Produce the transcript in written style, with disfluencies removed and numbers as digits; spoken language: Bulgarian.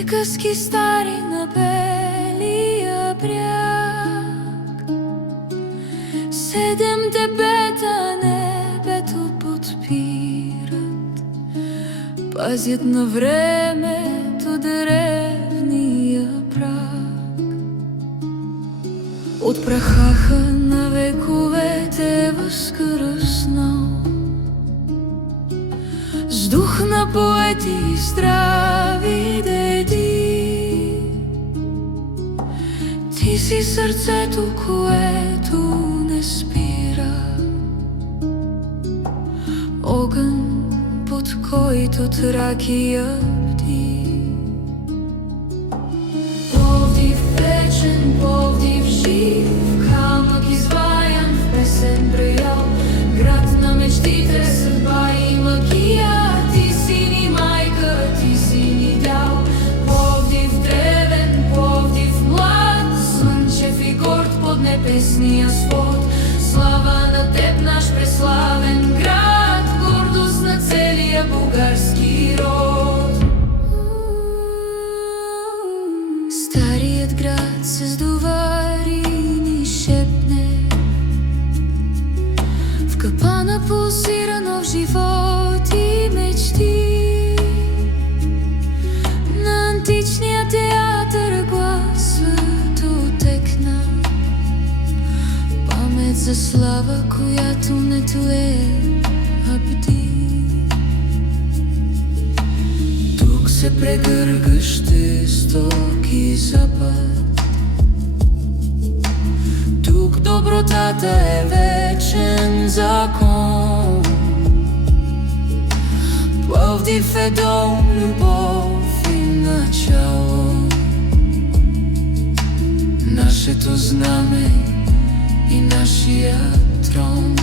Приказки стари на белия бряг, седем дебета небето подпират, пазят на времето древния праг. От праха на вековете възкръснал, с дух на поети и здрави деди. Ти си сърцето, което не спира, огън, под който тракия бди. Пловдив вечен, Пловдив жив, камък изваян в песен браял, град на мечтите, съдба и магия. Ти си ни майка, ти си ни дал. Пловдив древен, Пловдив млад, слънчев и горд под небесния свод. Слава на теб, наш преславен град, гордост на целия български род. Старият град се сдувари и ни шепне, в капана пулсира нов живот и мечти. На античния театър глас светотекна, памет за слава, която не тлее, а бди. Тук се прегъргаш жесток и запад, тук добротата е вечен закон. Пловдив е дом, любов и начало, нашето знаме и нашия трон.